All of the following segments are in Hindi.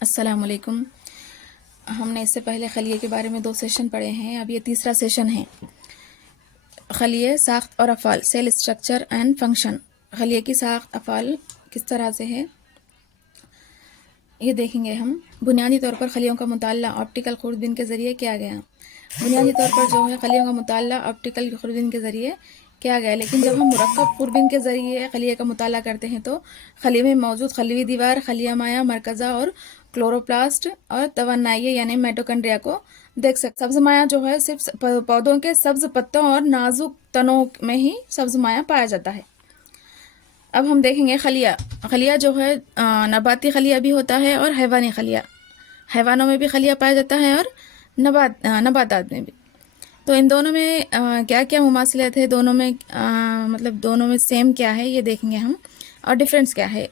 अस्सलाम वालेकुम। हमने इससे पहले खलिए के बारे में 2 सेशन पढ़े हैं, अब ये तीसरा सेशन है। खलिए साख्त और अफ़ाल, सेल स्ट्रक्चर एंड फंक्शन। खलिए की साख्त अफ़ाल किस तरह से है ये देखेंगे हम। बुनियादी तौर पर खलियों का मुताल्ला ऑप्टिकल खुर्दबीन के ज़रिए किया गया। बुनियादी तौर पर जो है खलियों का मुताल्ला ऑप्टिकल खुर्दबीन के ज़रिए किया गया, लेकिन जब हम मुरक्कब खुर्दबीन के ज़रिए खलिए का मुताल्ला करते हैं तो खलिए में मौजूद खलवी दीवार, खलिया माया, मरकज़ा और क्लोरोप्लास्ट और तवन्नाइये यानी माइटोकॉन्ड्रिया को देख सकते। सब्ज़ माया जो है सिर्फ पौधों के सब्ज़ पत्तों और नाजुक तनों में ही सब्ज़ माया पाया जाता है। अब हम देखेंगे खलिया। खलिया जो है नबाती खलिया भी होता है और हैवानी खलिया। हैवानों में भी खलिया पाया जाता है और नबातात में भी। तो इन दोनों में क्या क्या मुमासिलत है, दोनों में मतलब दोनों में सेम क्या है ये देखेंगे हम, और डिफरेंस क्या है।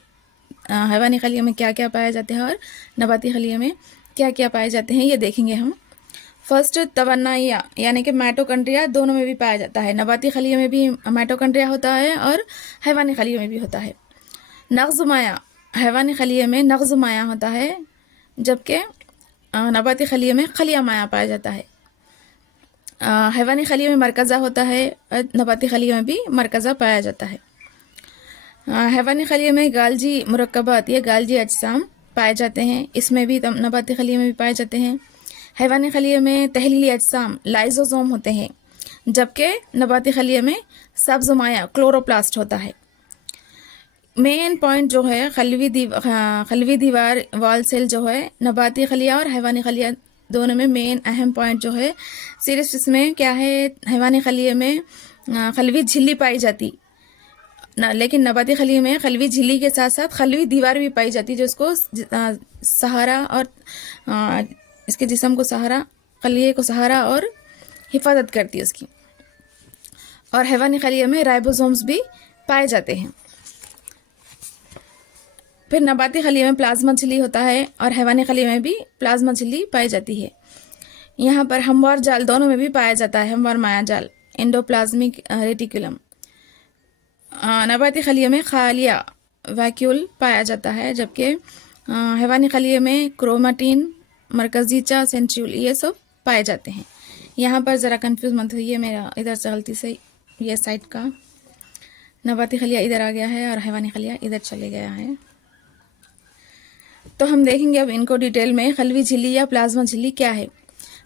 हैवानी खलिया में क्या क्या पाए जाते हैं और नबाती खलिया में क्या क्या पाए जाते हैं ये देखेंगे हम। फर्स्ट, तवन्नाइया यानी कि माइटोकॉन्ड्रिया दोनों में भी पाया जाता है। नबाती खलिया में भी माइटोकॉन्ड्रिया होता है और हैवानी खलिया में भी होता है। नग़्ज़ माया, हैवानी खलिया में नग़्ज़ माया होता है, जबकि नबाती खलिया में खलिया माया पाया जाता है। हैवानी खलिया में मरकज़ा होता है और नबाती खलिया में भी मरकज़ा पाया जाता है। हैवानी खलिया में गालजी मुरक्कबात या गालजी अजसाम पाए जाते हैं, इसमें भी नबाती खलिया में भी पाए जाते हैं। हैवानी खलिया में तहलीली अजसाम लाइजोसोम होते हैं, जबकि नबाती खलिया में सब्ज़ माया क्लोरोप्लास्ट होता है। मेन पॉइंट जो है खलवी दीवार वॉल सेल जो है नबाती खलिया और हैवानी खलिया दोनों में मेन अहम पॉइंट जो है, सिर्फ इसमें क्या है, हैवानी खलिया में खलवी झिल्ली पाई जाती लेकिन नबाती खलिया में खलवी झिल्ली के साथ साथ खलवी दीवार भी पाई जाती, जो इसको सहारा और इसके जिस्म को सहारा, खलिए को सहारा और हिफाजत करती है उसकी। और हैवानी खलिया में राइबोसोम्स भी पाए जाते हैं। फिर नबाती खलिया में प्लाज्मा झिल्ली होता है और हैवानी खलिया में भी प्लाज्मा झिल्ली पाई जाती है। यहाँ पर हमवार जाल दोनों में भी पाया जाता है, हमवार माया जाल, एंडोप्लाज्मिक रेटिकुलम। नबाती खलिया में खालिया वैक्यूल पाया जाता है, जबकि हैवानी खलिया में क्रोमाटीन, मरकजीचा, सेंट्रियूल ये सब पाए जाते हैं। यहाँ पर ज़रा कंफ्यूज मत होइए, मेरा इधर से गलती से ये साइड का नबाती खलिया इधर आ गया है और हैवानी खलिया इधर चले गया है। तो हम देखेंगे अब इनको डिटेल में। खलवी झिल्ली या प्लाज्मा झिल्ली क्या है।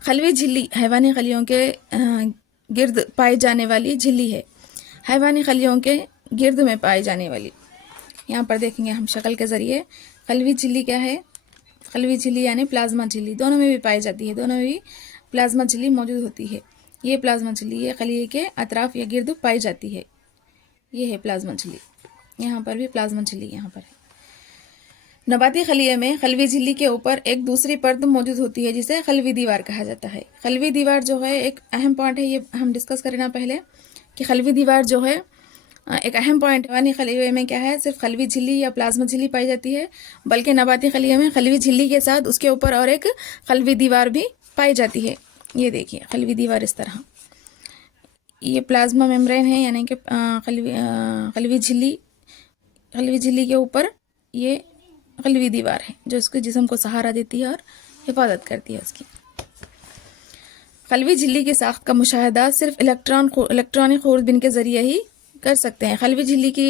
खलवी झिल्ली हैवानी खलियों के गिर्द पाई जाने वाली झिल्ली है। हैवानी खलियों के गिर्द में पाई जाने वाली, यहाँ पर देखेंगे हम शक्ल के ज़रिए। खलवी झिल्ली क्या है, खलवी झिल्ली यानी प्लाज्मा झिल्ली दोनों में भी पाई जाती है, दोनों में भी प्लाज्मा झिल्ली मौजूद होती है। ये प्लाज्मा झिल्ली ये खलिए के अतराफ या गिर्द पाई जाती है, ये है प्लाज्मा झिल्ली। यहाँ पर भी प्लाज्मा झिल्ली यहाँ पर है। नबाती खलिए में खलवी झिल्ली के ऊपर एक दूसरी परत मौजूद होती है, जिसे खलवी दीवार कहा जाता है। खलवी दीवार जो है एक अहम पॉइंट है, ये हम डिस्कस करें ना पहले कि खलवी दीवार जो है एक अहम पॉइंट। हैवानी खलिए में क्या है, सिर्फ खलवी झिल्ली या प्लाज्मा झिल्ली पाई जाती है, बल्कि नबाती खलिए में खलवी झिल्ली के साथ उसके ऊपर और एक खलवी दीवार भी पाई जाती है। ये देखिए खलवी दीवार इस तरह, ये प्लाज्मा मेम्ब्रेन है, यानी कि खलवी झिल्ली के ऊपर ये खलवी दीवार है जो इसके जिस्म को सहारा देती है और हिफाजत करती है उसकी। खलवी झिल्ली की साख्त का मुशाहदा सिर्फ इलेक्ट्रॉनिक खुर्दबीन के ज़रिए ही कर सकते हैं। खलवी झिल्ली की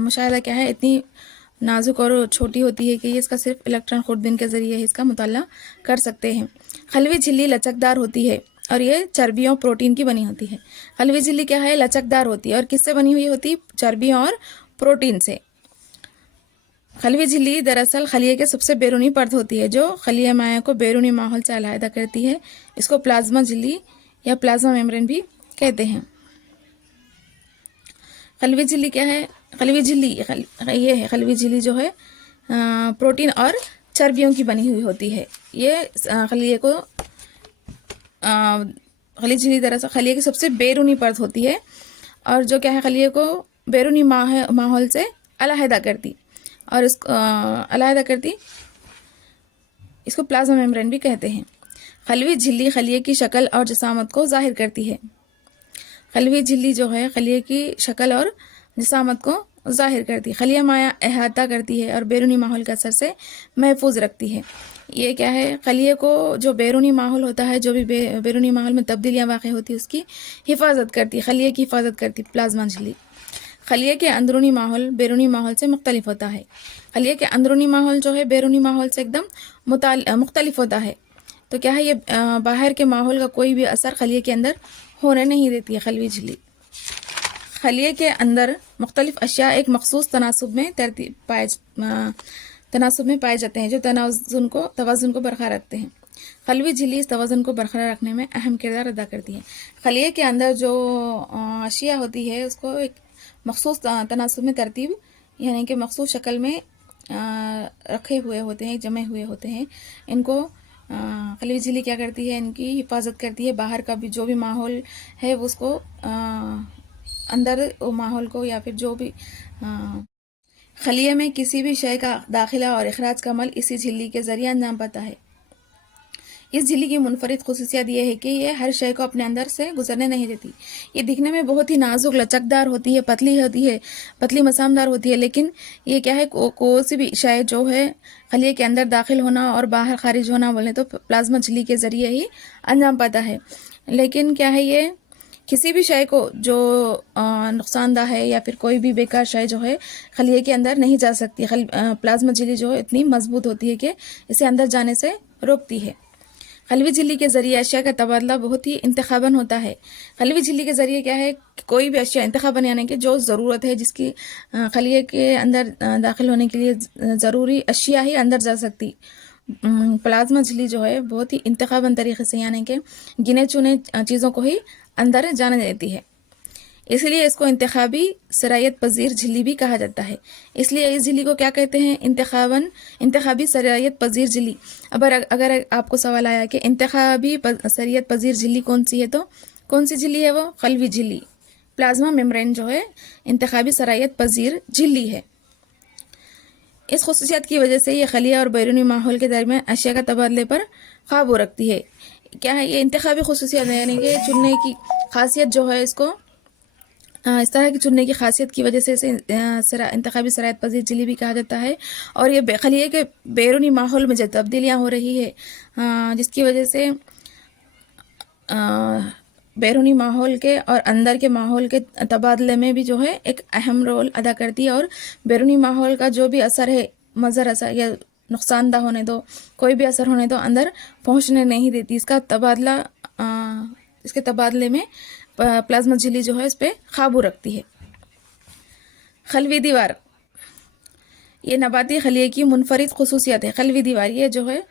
मुशाहदा क्या है, इतनी नाजुक और छोटी होती है कि इसका सिर्फ इलेक्ट्रॉन खुर्दबीन के ज़रिए ही इसका मुताला कर सकते हैं। खलवी झिल्ली लचकदार होती है और ये चर्बियों प्रोटीन की बनी होती है। खलवी झिल्ली क्या है, लचकदार होती है और किससे बनी हुई होती है, चर्बियों और प्रोटीन से। खलवी झिल्ली दरअसल खलिए के सबसे बैरूनी परत होती है, जो खलिया माया को बैरूनी माहौल से अलहदा करती है। इसको प्लाज्मा झिल्ली या प्लाज्मा मेम्ब्रेन भी कहते हैं। खलवी झिल्ली क्या है, खलवी झिल्ली ये है, खलवी झिल्ली जो है प्रोटीन और चर्बियों की बनी हुई होती है। ये खलिए को खली झिल्ली दरअसल खलिए की सबसे बैरूनी परत होती है और जो क्या है, खलिए को बैरूनी माहौल से अलहदा करती और इसको अलहदा करती, इसको प्लाज्मा मेम्ब्रेन भी कहते हैं। खलवी झिल्ली खलिए की शक्ल और जसामत को जाहिर करती है। खलवी झिल्ली जो है खलिए की शक्ल और जसामत को ज़ाहिर करती है। खलिया माया अहाता करती है और बैरूनी माहौल के असर से महफूज रखती है। ये क्या है, खलिए को जो बैरूनी माहौल होता है, जो भी बैरूनी माहौल में तब्दीलियाँ वाक़ होती है, उसकी हिफाजत करती है, खलिए की हिफाजत करती है प्लाज्मा झिल्ली। खलिए के अंदरूनी माहौल बैरूनी माहौल से मुख्तलिफ होता है। खलिए के अंदरूनी माहौल जो है बैरूनी माहौल से एकदम मुख्तलिफ होता है। तो क्या है, ये बाहर के माहौल का कोई भी असर खलिए के अंदर होने नहीं देती है खलवी झिल्ली। खलिए के अंदर मुख्तलिफ अशिया एक मखसूस तनासुब में पाए जाते हैं, जो तवाज़ुन को बरकरार रखते हैं। खलवी झिल्ली इस तवाज़ुन को बरकरार रखने में अहम किरदार अदा करती है। खलिए के अंदर जो अशिया होती है, उसको एक मखसूस तनासुब में तरतीब, यानी कि मखसूस शक्ल में रखे हुए होते हैं, जमे हुए होते हैं। इनको खलवी झिल्ली क्या करती है, इनकी हिफाजत करती है। बाहर का भी जो भी माहौल है वो उसको अंदर वो माहौल को, या फिर जो भी खलिए में किसी भी शय का दाखिला और इखराज का अमल इसी झिल्ली के ज़रिए अंजाम पाता है। इस झिल्ली की मुनफरिद खुसूसियत यह है कि यह हर शय को अपने अंदर से गुजरने नहीं देती। ये दिखने में बहुत ही नाजुक लचकदार होती है, पतली मसामदार होती है, लेकिन ये क्या है, कोई सी भी शय जो है खलिए के अंदर दाखिल होना और बाहर खारिज होना बोले तो प्लाज्मा झिल्ली के ज़रिए ही अंजाम पाता है। लेकिन क्या है, ये किसी भी शय को जो नुकसानदा है या फिर कोई भी बेकार शय जो है खलिए के अंदर नहीं जा सकती। प्लाज्मा झिल्ली जो है इतनी मजबूत होती है कि इसे अंदर जाने से रोकती है। खलवी झिल्ली के ज़रिए अशिया का तबादला बहुत ही इंतखाबन होता है। खलवी झिल्ली के ज़रिए क्या है, कोई भी अशिया इंतखाबन, यानी कि जो ज़रूरत है, जिसकी खलिए के अंदर दाखिल होने के लिए ज़रूरी अशिया ही अंदर जा सकती। प्लाज्मा झिल्ली जो है बहुत ही इंतखाबन तरीके से, यानी कि गिने चुने चीज़ों को ही अंदर जाने देती है। इसलिए इसको इंतखाबी सरायत पजीर झिल्ली भी कहा जाता है। इसलिए इस झिल्ली को क्या कहते हैं, इंतखाबी सरायत पजीर झिल्ली। अगर आपको सवाल आया कि इंतखाबी सरायत पजीर झिल्ली कौन सी है, तो कौन सी झिल्ली है वो? खलवी झिल्ली। प्लाज्मा मेम्ब्रेन जो है इंतखाबी सरायत पजीर झिल्ली है। इस खुसूसियत की वजह से ये खलिया और बैरूनी माहौल के दरमियान अशिया का तबादले पर काबू रखती है। क्या है, ये इंतखाबी खुसूसियत है, यानी कि चुनने की खासियत जो है, इसको इस तरह की चुनने की खासियत की वजह से इसे इंतखाबी सरायत पजीर झिल्ली भी कहा जाता है। और ये खलिए के बैरूनी माहौल में जो तब्दीलियाँ हो रही है, जिसकी वजह से बैरूनी माहौल के और अंदर के माहौल के तबादले में भी जो है एक अहम रोल अदा करती है। और बैरूनी माहौल का जो भी असर है, मज़र असर या नुकसानदा होने दो, कोई भी असर होने दो, अंदर पहुंचने नहीं देती। इसके तबादले में प्लाज्मा झिल्ली जो है इस पर काबू रखती है। खलवी दीवार, ये नबाती खलिए की मुनफरिद खुसूसियत है। खलवी दीवार ये जो है,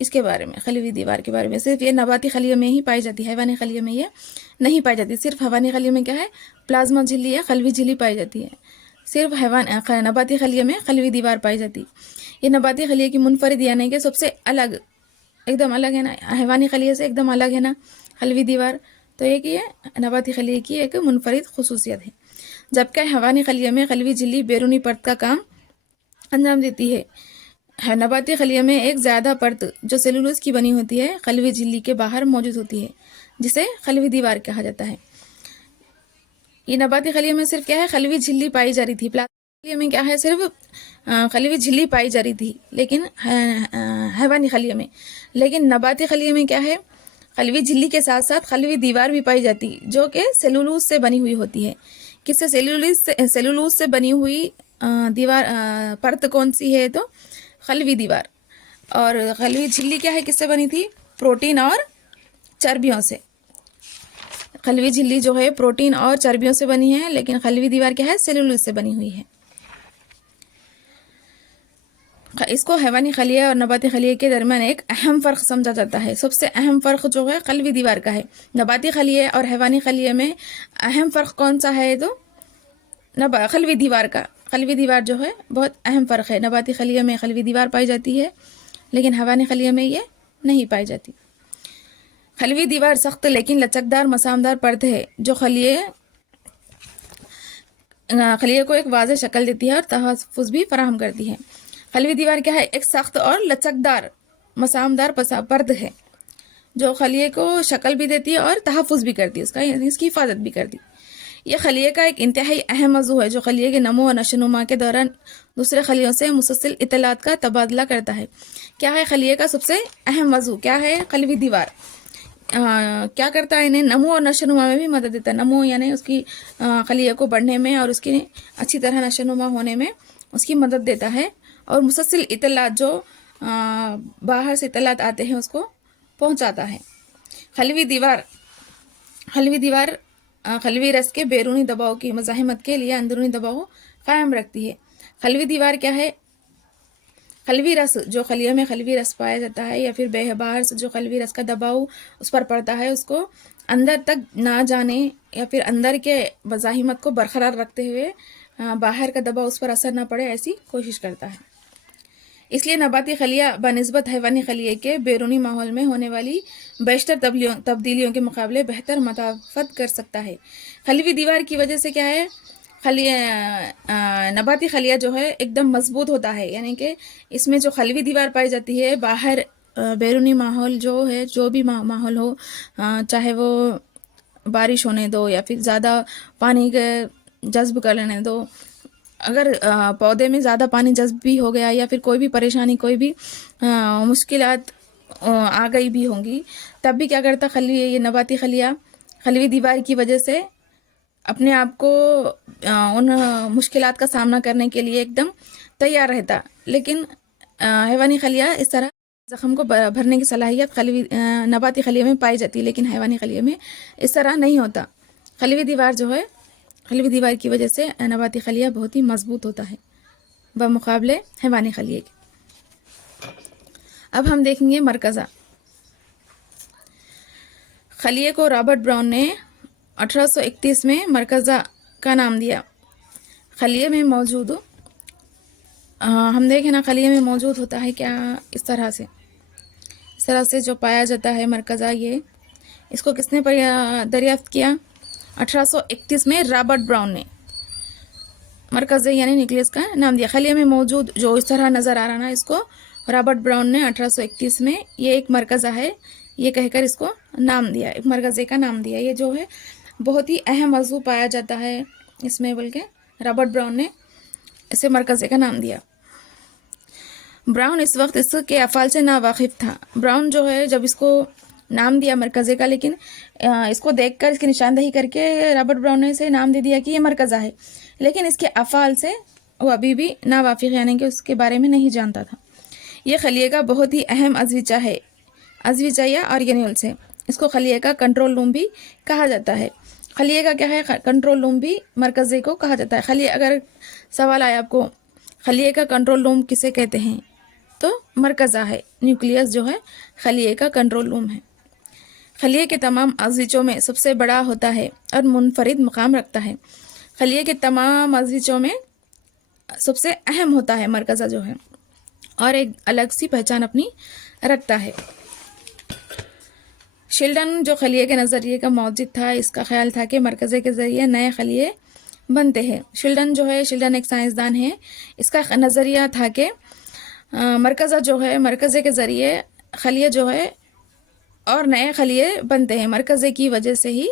इसके बारे में, खलवी दीवार के बारे में, सिर्फ ये नबाती खलिए में ही पाई जाती है, हैवानी खलिए में ये नहीं पाई जाती। सिर्फ हैवानी खलिए में क्या है, प्लाज्मा झिल्ली या खलवी झिल्ली पाई जाती है। सिर्फ नबाती खलिए में खलवी दीवार पाई जाती। ये नबाती खलिए की मुनफरिद, यानी कि सबसे अलग, एकदम अलग है ना, हैवानी खलिए से एकदम अलग है ना खलवी दीवार। तो एक ये नबाती खलिए की एक मुनफरिद खुसूसियत है। जबकि हैवानी खलिए में खलवी झिल्ली बैरूनी परत का काम अंजाम देती है। नबाती खलिए में एक ज़्यादा परत जो सेलुलोज की बनी होती है खलवी झिल्ली के बाहर मौजूद होती है, जिसे खलवी दीवार कहा जाता है। ये नबाती खलिए में सिर्फ क्या है, खलवी झिल्ली पाई जा रही थी। प्लाज्मा खलिए में क्या है, सिर्फ खलवी झिल्ली पाई जा रही थी, लेकिन हैवानी खलिए में। लेकिन नबाती खलिए में क्या है, खलवी झिल्ली के साथ साथ खलवी दीवार भी पाई जाती, जो कि सेलुलोज से बनी हुई होती है। किससे? सेलुलोज से बनी हुई दीवार परत कौन सी है, तो खलवी दीवार। और खलवी झिल्ली क्या है, किससे बनी थी? प्रोटीन और चर्बियों से। खलवी झिल्ली जो है प्रोटीन और चर्बियों से बनी है, लेकिन खलवी दीवार क्या है, सेलुलोज से बनी हुई है। इसको हैवानी खलिया और नबाती खलिए के दरमियान एक अहम फ़र्क समझा जाता है। सबसे अहम फ़र्क जो है खलवी दीवार का है। नबाती खलिए और हैवानी खलिए में अहम फ़र्क कौन सा है, तो खलवी दीवार का। खलवी दीवार जो है बहुत अहम फ़र्क है। नबाती खलिए में खलवी दीवार पाई जाती है, लेकिन हैवानी खलिए में ये नहीं पाई जाती। खलवी दीवार सख्त लेकिन लचकदार मसामदार परत है, जो खलिए को एक वाज़ेह शक्ल देती है और तहफ़्फ़ुज़ भी फराहम करती है। खलवी दीवार क्या है, एक सख्त और लचकदार मसामदार परत है, जो खलिए को शक्ल भी देती है और तहफ़्फ़ुज़ भी करती है, इसकी हिफाजत भी करती है। यह खलिए का एक इंतहाई अहम मौजू है जो खलिए के नमो और नशोनुमा के दौरान दूसरे खलियों से मुसलसल इतलात का तबादला करता है। क्या है खलिए का सबसे अहम मौजू? क्या है? खलवी दीवार। क्या करता है? इन्हें नमो और नशोनुमा में भी मदद देता है। नमो यानी उसकी खलिए को बढ़ने में और उसकी अच्छी तरह नशोनुमा होने में उसकी मदद देता है। और मुसलसल इतलात जो बाहर से इतलात आते हैं उसको पहुंचाता है। खलवी दीवार खलवी रस के बैरूनी दबाव की मज़ाहमत के लिए अंदरूनी दबाव कायम रखती है। खलवी दीवार क्या है? खलवी रस जो खलिया में खलवी रस पाया जाता है या फिर बाहर से जो खलवी रस का दबाव उस पर पड़ता है उसको अंदर तक ना जाने या फिर अंदर के मज़ाहमत को बरकरार रखते हुए बाहर का दबाव उस पर असर ना पड़े ऐसी कोशिश करता है। इसलिए नबाती खलिया बनिस्बत हैवानी खलिए के बैरूनी माहौल में होने वाली बेशतर तब्दीलियों के मुकाबले बेहतर मदाफ़त कर सकता है। खलवी दीवार की वजह से क्या है? नबाती खलिया जो है एकदम मजबूत होता है, यानी कि इसमें जो खलवी दीवार पाई जाती है बाहर बैरूनी माहौल जो है, जो भी माहौल हो, चाहे वो बारिश होने दो या फिर ज़्यादा पानी के जज्ब कर लेने दो, अगर पौधे में ज़्यादा पानी जज्ब भी हो गया या फिर कोई भी परेशानी, कोई भी मुश्किलात आ गई भी होंगी, तब भी क्या करता ये नबाती खलिया खलवी दीवार की वजह से अपने आप को उन मुश्किलात का सामना करने के लिए एकदम तैयार रहता। लेकिन हैवानी खलिया इस तरह ज़ख्म को भरने की सलाहियत नबाती खलिया में पाई जाती है, लेकिन हैवानी खलिया में इस तरह नहीं होता। खलवी दीवार जो है, खलवी दीवार की वजह से नबाती खलिया बहुत ही मजबूत होता है बमुकाबले हैवानी खलिए के। अब हम देखेंगे मरकज़ा। खलिए को रॉबर्ट ब्राउन ने 1831 में मरकज़ा का नाम दिया। खलिए में मौजूद हम देखें ना, खलिए में मौजूद होता है क्या? इस तरह से जो पाया जाता है मरकज़ा, ये इसको किसने दरियाफ्त किया? 1831 में रॉबर्ट ब्राउन ने मरकज़ यानी न्यूक्लियस का नाम दिया। खलिए में मौजूद जो इस तरह नज़र आ रहा ना, इसको रॉबर्ट ब्राउन ने 1831 में ये एक मरकज़ा है ये कहकर इसको नाम दिया, एक मरकज़े का नाम दिया। ये जो है बहुत ही अहम मौजू पाया जाता है इसमें, बल्कि रॉबर्ट ब्राउन ने इसे मरकज़े का नाम दिया। ब्राउन इस वक्त इसके अफ़ाल से नावाकिफ़ था। ब्राउन जो है जब इसको नाम दिया मरकज़े का, लेकिन इसको देखकर इसकी निशानदही करके रॉबर्ट ब्राउन ने इसे नाम दे दिया कि ये मरकज़ा है, लेकिन इसके अफ़ाल से वो अभी भी नावाकिफ़, यानी कि उसके बारे में नहीं जानता था। ये खलिए का बहुत ही अहम अज़विजा है, अज़विजा या ऑर्गेन्यूल से। इसको खलिए का कंट्रोल रूम भी कहा जाता है। खलिए का क्या है? कंट्रोल रूम भी मरकज़े को कहा जाता है। खलिए, अगर सवाल आया आपको खलिए का कंट्रोल रूम किसे कहते हैं, तो मरकज़ा है। न्यूक्लियस जो है खलिए का कंट्रोल रूम है। खलिए के तमाम अज़विजों में सबसे बड़ा होता है और मुनफरिद मकाम रखता है। खलिए के तमाम अज़विजों में सबसे अहम होता है मरकज़ा जो है, और एक अलग सी पहचान अपनी रखता है। शिल्डन जो खलिए के नज़रिए का मौजिद था, इसका ख्याल था कि मरकज़े के ज़रिए नए खलिए बनते हैं। शिल्डन एक साइंसदान है। इसका नज़रिया था कि मरकज़ा जो है, मरकज़े के ज़रिए खलिए जो है और नए खलिए बनते हैं। मरकज़े की वजह से ही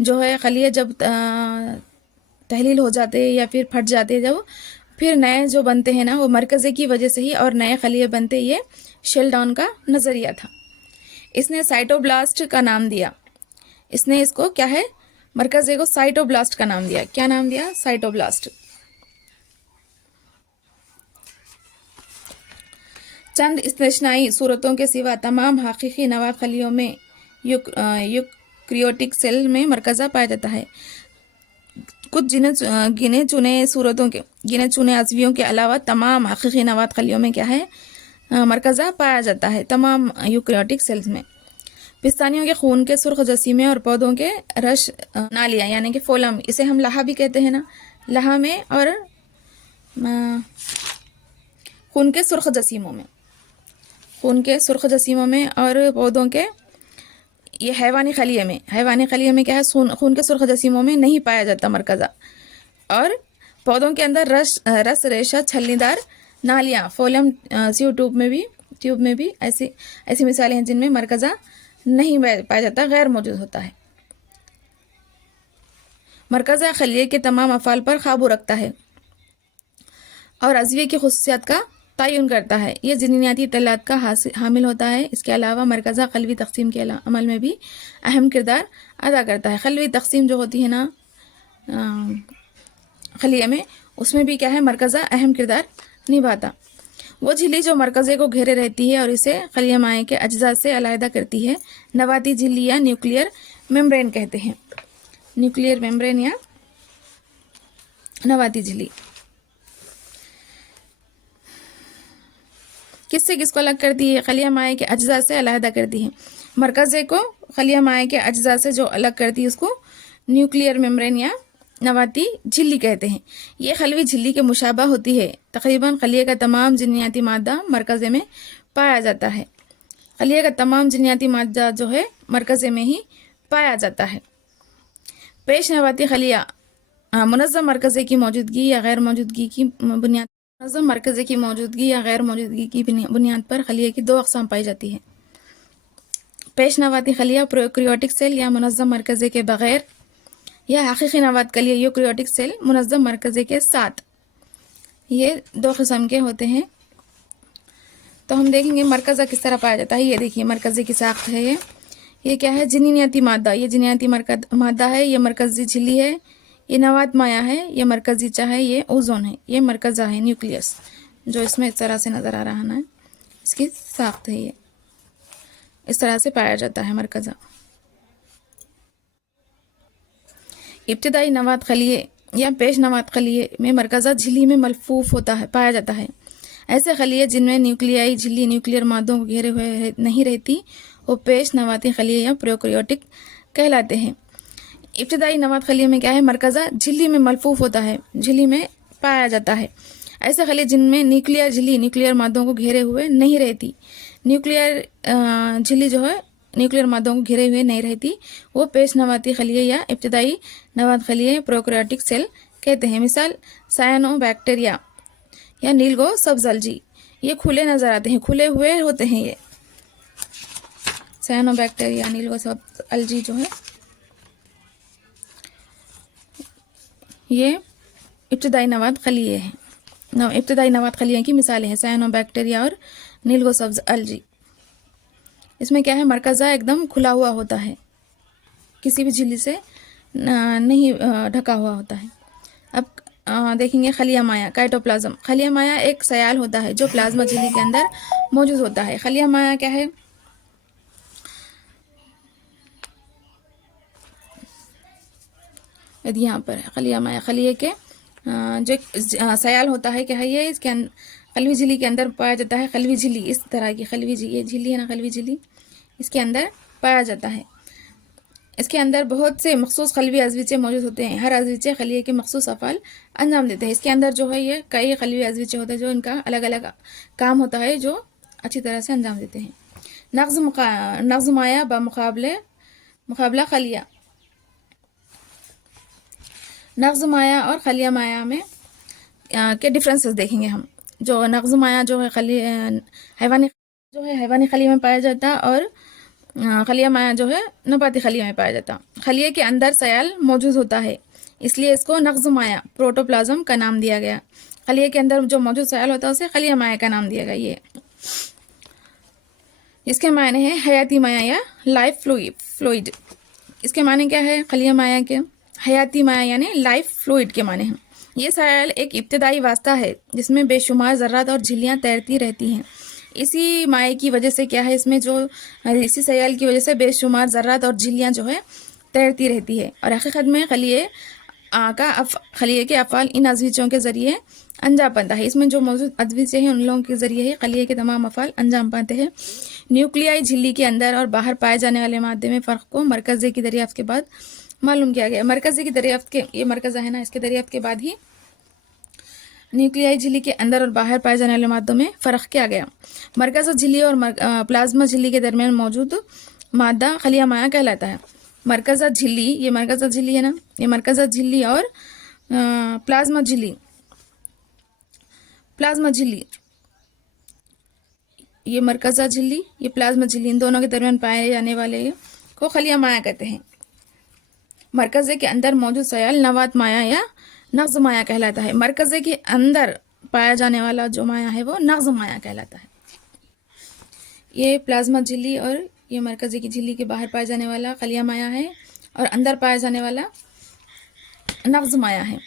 जो है खलिए जब तहलील हो जाते या फिर फट जाते, जब फिर नए जो बनते हैं ना, वो मरकज़े की वजह से ही और नए खलिए बनते। ये शिल्डन का नज़रिया था। इसने साइटोब्लास्ट का नाम दिया। इसने इसको क्या है? मरकज़े को साइटोब्लास्ट का नाम दिया। क्या नाम दिया? साइटोब्लास्ट। चंद इस्तिस्नाई सूरतों के सिवा तमाम हकीकी नवा खलियों में यूक्रियोटिक सेल में मरकज़ा पाया जाता है। कुछ गिने चुने अज़वियों के अलावा तमाम हकीकी नवात खलियों में क्या है? मरकज़ा पाया जाता है, तमाम यूक्रियोटिक सेल्स में। पिस्तानियों के खून के सुर्ख जसीमे और पौधों के रश नालियाँ यानी कि फोलम, इसे हम लाहा भी कहते हैं ना, लाहा में और खून के सुर्ख जसीमों में और पौधों के, ये हैवानी खलिए में क्या है? खून के सुर्ख जसीमों में नहीं पाया जाता मरकज़ा। और पौधों के अंदर रस रेशा छलनीदार नालियाँ, फोलम ट्यूब में भी ऐसी मिसालें हैं जिनमें मरकज़ा नहीं पाया जाता, गैर मौजूद होता है। मरकज़ा खलिए के तमाम अफ़ाल पर काबू रखता है और अज़विया की खुसूसियात का तयन करता है। ये जिन्नियाती इत्तलात का हामिल होता है। इसके अलावा मरकज़ा क़ल्बी तक़सीम के अमल में भी अहम किरदार अदा करता है। क़ल्बी तक़सीम जो होती है ना खलिया में, उसमें भी क्या है, मरकज़ा अहम किरदार निभाता। वो झिल्ली जो मरकज़े को घेरे रहती है और इसे खलिया माए के अज्जा से अलहदा करती है, नवाती झिल्ली या न्यूक्लियर मेम्ब्रेन कहते हैं। न्यूक्लियर मेम्ब्रेन या नवाती झिल्ली किससे किसको अलग करती है? खलिया माए के अज्जा से अलहदा करती है। मरकज़े को खलिया माए के अज्जा से जो अलग करती है उसको न्यूक्लियर मेम्ब्रेन या नवाती झिल्ली कहते हैं। ये खलवी झिल्ली के मुशाबा होती है। तकरीबन खलिया का तमाम जिन्नियाती मादा मरकज़े में पाया जाता है। खलिया का तमाम जिन्नियाती मादा जो है मरकज़े में ही पाया जाता है। पेश नवाती खलिया मुनज़्ज़म मरकज़े की मौजूदगी या गैर मौजूदगी की बुनियाद मुनज़्ज़म मरकज़े की मौजूदगी या गैर मौजूदगी की बुनियाद पर खलिया की दो अक़साम पाई जाती है। पेश नवाती खलिया प्रोकैरियोटिक सेल या मुनज़्ज़म मरकज़े के बग़ैर, या हकीकी नवात खलिया यूकैरियोटिक सेल मुनज़्ज़म मरकज़े के साथ। ये दो किस्म के होते हैं। तो हम देखेंगे मरकज़ा किस तरह पाया जाता है। ये देखिए मरकज़े की साख्त है। ये क्या है? जिन्नियाती मादा। ये जिन्नियाती मादा है। ये मरकज़ी झिल्ली है। ये नवात माया है। ये मरकज़ी चा है। ये ओज़ोन है। ये मरकज़ा है, न्यूक्लियस, जो इसमें इस तरह से नज़र आ रहा है ना, इसकी साख्त है। ये इस तरह से पाया जाता है मरकज़ा। इब्तिदाई नवात खलिए या पेश नवात खलिए में मरकज़ा झिल्ली में मलफूफ होता है, पाया जाता है। ऐसे खलिए जिनमें न्यूक्लियाई झिल्ली न्यूक्लियर मादों को घेरे हुए नहीं रहती, वो पेश नवाती खलिए या प्रोकैरियोटिक कहलाते हैं। इब्तिदाई नवात खलिए में क्या है? मरकज़ा झिल्ली में मलफूफ होता है, झिल्ली में पाया जाता है। ऐसे खलिए जिनमें न्यूक्लियर झिल्ली न्यूक्लियर मादों को घेरे हुए नहीं रहती, न्यूक्लियर झिल्ली जो है न्यूक्लियर मादों को घेरे हुए नहीं रहती, वो पेश नवाती खलिए या इब्तिदाई नवात खलिए प्रोकैरियोटिक सेल कहते हैं। मिसाल सायनोबैक्टीरिया या नीलगो सब्ज़ अलजी, ये खुले नज़र आते हैं, खुले हुए होते हैं। ये सायनोबैक्टीरिया नीलगो सब्ज़ अलजी जो है, ये इब्तिदाई नवात खलिए हैं। इब्तिदाई नवात खलिए की मिसालें हैं सायनोबैक्टीरिया और नीलगो सब्ज़ अलजी। इसमें क्या है? मरकज़ा एकदम खुला हुआ होता है, किसी भी झिल्ली से नहीं ढका हुआ होता है। अब देखेंगे खलिया माया, काइटोप्लाज्म। खलिया माया एक सयाल होता है जो प्लाज्मा झिल्ली के अंदर मौजूद होता है। खलिया माया क्या है? यदि यहाँ पर खलिया माया, खलिए के जो सयाल होता है क्या है? ये इसके खलवी झिल्ली के अंदर पाया जाता है। खलवी झिल्ली इस तरह की खलवी झिल्ली, ये झिल्ली है ना, खलवी झिल्ली, इसके अंदर पाया जाता है। इसके अंदर बहुत से मखसूस खलवी अज़वीचे मौजूद होते हैं। हर अज़वीचे खलिए के मखसूस अफ़ाल अंजाम देते हैं। इसके अंदर जो है ये कई खलवी अज़वीचे होते हैं जो इनका अलग अलग काम होता है, जो अच्छी तरह से अंजाम देते हैं। नग़्ज़ माया मुकाबला खलिया। नग़्ज़ माया और खलिया माया में के डिफरेंसेस देखेंगे हम। जो नग़्ज़ माया जो है हैवानी खलिया में पाया जाता है, और खलिया माया जो है नबाती खलिया में पाया जाता। खलिए के अंदर सयाल मौजूद होता है, इसलिए इसको नग़्ज़ माया प्रोटोप्लाज्म का नाम दिया गया। खलिए के अंदर जो मौजूद सयाल होता है उसे खलिया माया का नाम दिया गया। ये इसके मायने हैं हयाती माया या लाइफ फ्लूइड। इसके मायने क्या है? खलिया माया के हयाती माया यानी लाइफ फ्लूइड के माने हैं। ये सयाल एक इब्तिदाई वास्ता है जिसमें बेशुमार ज़र्रात और झिल्लियाँ तैरती रहती हैं। इसी माए की वजह से क्या है, इसमें जो इसी सयाल की वजह से बेशुमार ज़र्रात और झिल्लियाँ जो है तैरती रहती है। और हकीकत में खलिए के अफ़ाल इन अज़वीचों के ज़रिए अंजाम पाता है। इसमें जो मौजूद अज़वीचे हैं उन लोगों के ज़रिए ही खलिए के तमाम अफ़ाल अंजाम पाते हैं। न्यूक्लियाई झिल्ली के अंदर और बाहर पाए जाने वाले मादे में फ़र्क को मरकज़े की दरियाफ्त के बाद मालूम किया गया। मरकज़े की दरियाफ्त के, ये मरकज़ा है ना, इसके दरियाफ्त के बाद ही न्यूक्लियाई झिल्ली के अंदर और बाहर पाए जाने वाले मादों में फ़र्क किया गया। मरकज़ा झिल्ली और प्लाज्मा झिल्ली के दरमियान मौजूद मादा खलिया माया कहलाता है। मरकज़ा झिल्ली, ये मरकज़ा झिल्ली है ना, ये मरकज़ा झिल्ली और प्लाज्मा झिल्ली, ये मरकज़ा झिल्ली, ये प्लाज्मा झिल्ली, इन दोनों के दरमियान पाए जाने वाले को खलिया माया कहते हैं। मरकज़े के अंदर मौजूद सयाल नवात माया या नग़्ज़ माया कहलाता है। मरकज़े के अंदर पाया जाने वाला जो माया है वो नग़्ज़ माया कहलाता है। ये प्लाज्मा झिल्ली और ये मरकज़े की झिल्ली के बाहर पाया जाने वाला खलिया माया है और अंदर पाया जाने वाला नग़्ज़ माया है।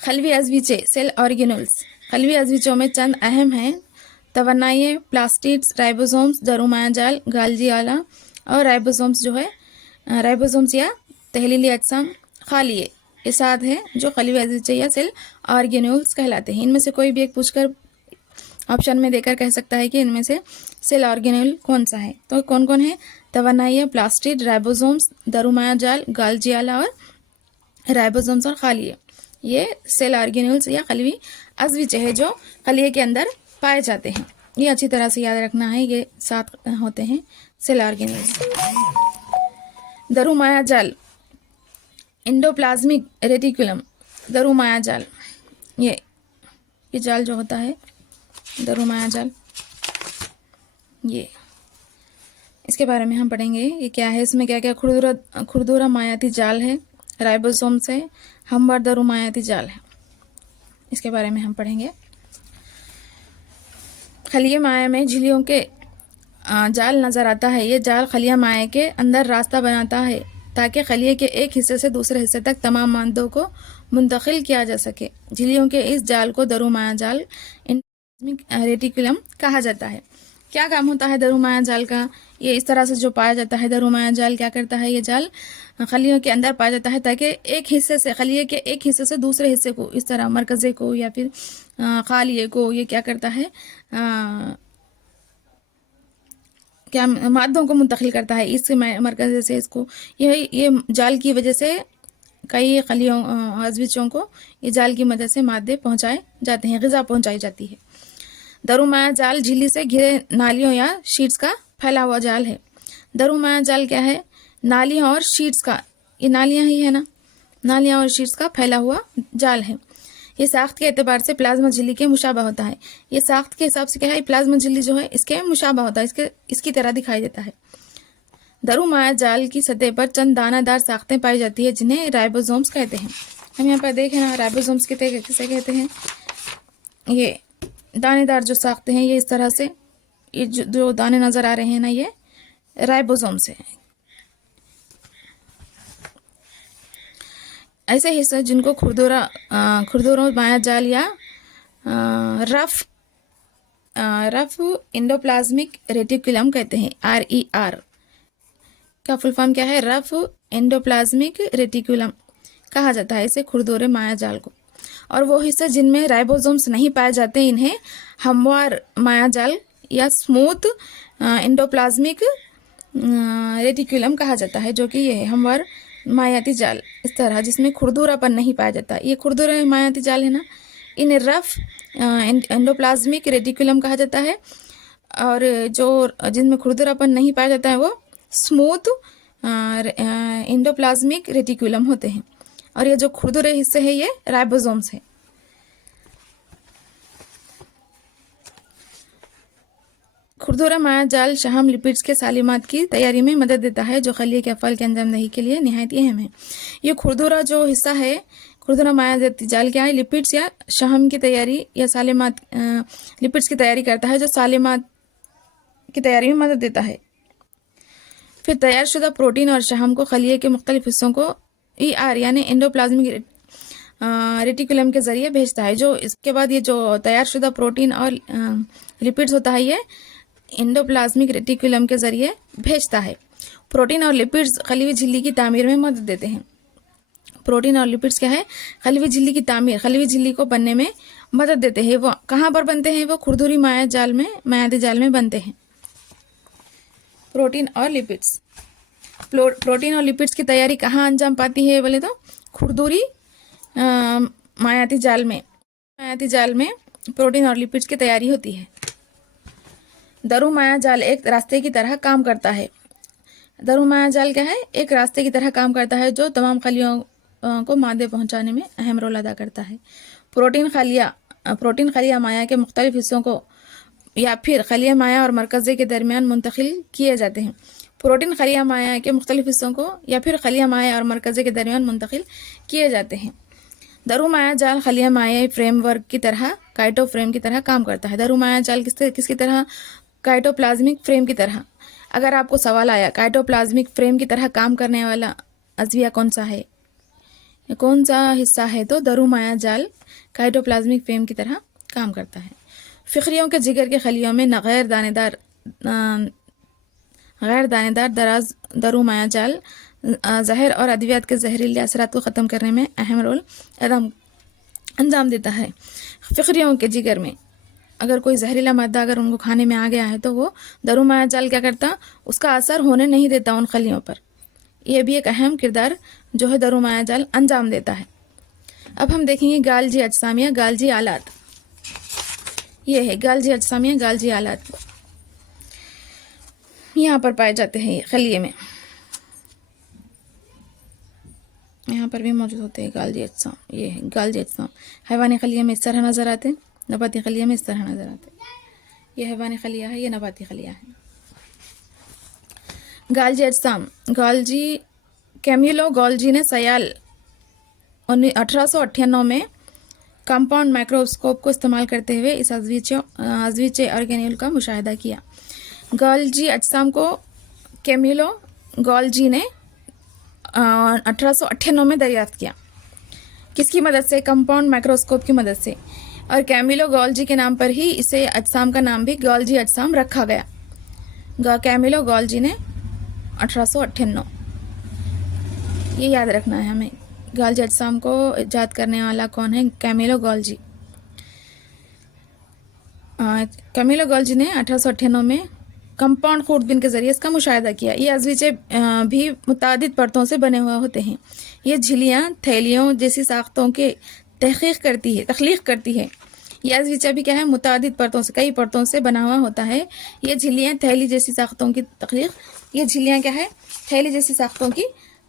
खलवी अज़वीचे सेल ऑर्गेनुल्स। खलवी अज़वीचों में चंद अहम हैं: तवन्नाई, प्लास्टिड्स, राइबोसोम्स, दरुमाया जाल, गाल्जी आला और राइबोसोम्स जो है राइबोसोम्स या तहलीली अजसाम। खालिए ये 7 है जो खलवी अज़वीचे या सेल ऑर्गेनुल्स कहलाते हैं। इनमें से कोई भी एक पूछकर ऑप्शन में देकर कह सकता है कि इनमें से सेल ऑर्गेनुल कौन सा है। तो कौन कौन है? तवन्नाई, प्लास्टिड, राइबोसोम्स, दरुमाया जाल, गाल्जी आला और राइबोसोम्स और खालिए ये सेल ऑर्गेनुल्स या खलवी अज़वीचे है जो खलिए के अंदर पाए जाते हैं। ये अच्छी तरह से याद रखना है। ये 7 होते हैं सेल ऑर्गेनुल्स। दरुमाया जाल, एंडोप्लाज्मिक रेटिकुलम। दरुमाया जाल ये जाल जो होता है दरुमाया जाल, ये इसके बारे में हम पढ़ेंगे। ये क्या है, इसमें क्या क्या खुरदुरा मायाती जाल है, राइबोसोम्स है, हमवार दरुमायाती जाल है। इसके बारे में हम पढ़ेंगे। खलिया माया में झिल्लियों के जाल नज़र आता है। ये जाल खलिया माया के अंदर रास्ता बनाता है ताकि खलिए के एक हिस्से से दूसरे हिस्से तक तमाम मादों को मुंतकिल किया जा सके। झिल्लियों के इस जाल को दरुमाया जाल रेटिकुलम कहा जाता है। क्या काम होता है दरुमाया जाल का? ये इस तरह से जो पाया जाता है दरुमाया जाल क्या करता है, ये जाल खलियों के अंदर पाया जाता है ताकि एक हिस्से से खलिए के एक हिस्से से दूसरे हिस्से को, इस तरह मरकज़े को या फिर खालिए को, ये क्या करता है क्या मादों को मुंतकिल करता है इस मरकज़े से इसको। ये जाल की वजह से कई खलियों अज़वीचों को ये जाल की मदद से मादे पहुँचाए जाते हैं, ग़िज़ा पहुँचाई जाती है। दरुमाया जाल झिल्ली से घिरे नालियों या शीट्स का फैला हुआ जाल है। दरुमाया जाल क्या है? नालियाँ और शीट्स का, ये नालियाँ ही है ना, नालियाँ और शीट्स का फैला हुआ जाल है। ये साख्त के एतबार से प्लाज्मा झिल्ली के मुशाबा होता है। ये साख्त के हिसाब से क्या है, प्लाज्मा झिल्ली जो है इसके मुशाबा होता है, इसकी तरह दिखाई देता है। दरुमाया जाल की सतह पर चंद दानादार साख्तें पाई जाती है जिन्हें राइबोसोम्स कहते हैं। हम यहाँ पर देखें ना, राइबोसोम्स किसे कहते हैं? ये दानेदार जो साख्तें हैं, ये इस तरह से ये जो दाने नज़र आ रहे हैं ना, ये राइबोसोम्स हैं। ऐसे हिस्से जिनको खुरदुरा माया जाल या रफ एंडोप्लाज्मिक रेटिकुलम कहते हैं। RER का फुल फॉर्म क्या है? रफ एंडोप्लाज्मिक रेटिकुलम कहा जाता है इसे खुरदुरे माया जाल को। और वो हिस्से जिनमें राइबोसोम्स नहीं पाए जाते इन्हें हमवार माया जाल या स्मूथ एंडोप्लाज्मिक रेटिकुलम कहा जाता है, जो कि ये है हमवार मायाती जाल। इस तरह जिसमें खुरदुरापन नहीं पाया जाता, ये खुरदुरा मायाती जाल है ना, इन्हें रफ एंडोप्लाज्मिक रेटिकुलम कहा जाता है। और जो जिनमें खुरदुरापन नहीं पाया जाता है वो स्मूथ एंडोप्लाज्मिक रेटिकुलम होते हैं। और ये जो खुरदुरे हिस्से है ये राइबोसोम्स है। खुरदुरा माया जाल शहम लिपिड्स के सालिमात की तैयारी में मदद देता है जो खलिए के अफ़ाल की अंजामदही के लिए निहायत अहम है। ये खुरदुरा जो हिस्सा है, खुरदुरा माया जाल क्या है? लिपिड्स या शहम की तैयारी या सालिमात, लिपिड्स की तैयारी करता है जो सालिमात की तैयारी में मदद देता है। फिर तैयार शुदा प्रोटीन और शहम को खलिए के मुख्तलिफ हिस्सों को ER यानी एंडोप्लाज्मिक रेटिकुलम के ज़रिए भेजता है। जो इसके बाद ये जो तैयार शुदा प्रोटीन और लिपिड्स होता है ये एंडोप्लाज्मिक रेटिकुलम के ज़रिए भेजता है। प्रोटीन और लिपिड्स खलीवी झिल्ली की तामीर में मदद देते हैं। प्रोटीन और लिपिड्स क्या है? खलीवी झिल्ली की तामीर, खलीवी झिल्ली को बनने में मदद देते हैं। वो कहाँ पर बनते हैं? वो खुरदुरी माया जाल में, मायाती जाल में बनते हैं। प्रोटीन और लिपिड्स, प्रोटीन और लिपिड्स की तैयारी कहाँ अंजाम पाती है बोले तो खुरदुरी मायाती जाल में। मायाती जाल में प्रोटीन और लिपिड्स की तैयारी होती है। दरुमाया जाल एक रास्ते की तरह काम करता है। दरुमाया जाल क्या है? एक रास्ते की तरह काम करता है जो तमाम खलियों को मादे पहुंचाने में अहम रोल अदा करता है। प्रोटीन खलिया माया के मुख्तलिफ हिस्सों को या फिर खलिया माया और मरकज़े के दरमियान मुंतकिल किए जाते हैं। प्रोटीन खलिया माया के मुख्तलिफ हिस्सों को या फिर खलिया माया और मरकज़े के दरमियान मुंतकिल किए जाते हैं। दरू माया जाल खलिया माया फ्रेमवर्क की तरह काइटो फ्रेम की तरह काम करता है। दरू माया जाल किसकी तरह? काइटोप्लाज्मिक फ्रेम की तरह। अगर आपको सवाल आया काइटोप्लाज्मिक फ्रेम की तरह काम करने वाला अज़विया कौन सा है, कौन सा हिस्सा है, तो दरू माया जाल काइटोप्लाज्मिक फ्रेम की तरह काम करता है। फ़िक्रियों के जिगर के खलियों में गैर दानेदार दराज दरू माया जाल जहर और अद्वियात के जहरीले असरात को ख़त्म करने में अहम रोल अंजाम देता है। फ़िक्रियों के जिगर में अगर कोई जहरीला मादा अगर उनको खाने में आ गया है तो वो दरू माया जाल क्या करता, उसका असर होने नहीं देता उन खलियों पर। यह भी एक अहम किरदार जो है दरू माया जाल अंजाम देता है। अब हम देखेंगे गालजी अजसामिया गालजी आलात। ये है गालजी अजसामिया गालजी आलात, यहाँ पर पाए जाते हैं ये खलिए में, यहाँ पर भी मौजूद होते हैं गालजी अजसाम। ये है गालजी अजसाम। हैवानी खलिया में इस तरह नज़र आते हैं, नबाती खलिया में इस तरह नज़र आते हैं। ये हैवानी खलिया है, ये नबाती खलिया है। गालजी अजसाम गालजी कैमिलो गॉल्जी ने सयाल 1898 में कंपाउंड माइक्रोस्कोप को इस्तेमाल करते हुए इस अज़विचे ऑर्गेन्यूल का मुशाहिदा किया। गॉल्जी अजसाम को कैमिलो गॉल्जी ने 1898 में दरियाफ्त किया। किसकी मदद से? कंपाउंड माइक्रोस्कोप की मदद से। और कैमिलो गॉल्जी के नाम पर ही इसे अजसाम का नाम भी गॉल्जी अजसाम रखा गया। कैमिलो गॉल्जी ने 1898, ये याद रखना है हमें। गालजी अजसाम को ईजाद करने वाला कौन है? Camillo Golgi. कैमिलो गॉल्जी ने 1898 में कंपाउंड खूर्दबीन के ज़रिए इसका मुशाहिदा किया। ये अज़विचे भी मुतादिद परतों से बने हुए होते हैं। ये झिल्लियाँ थैलियों जैसी साख्तों के तख्लीक़ करती है। ये अज़विचा भी क्या है? मुतादिद परतों से, कई परतों से बना हुआ होता है। ये झिल्लियाँ थैली जैसी साख्तों की तख्लीक़, ये झिल्लियाँ क्या है? थैली जैसी साख्तों की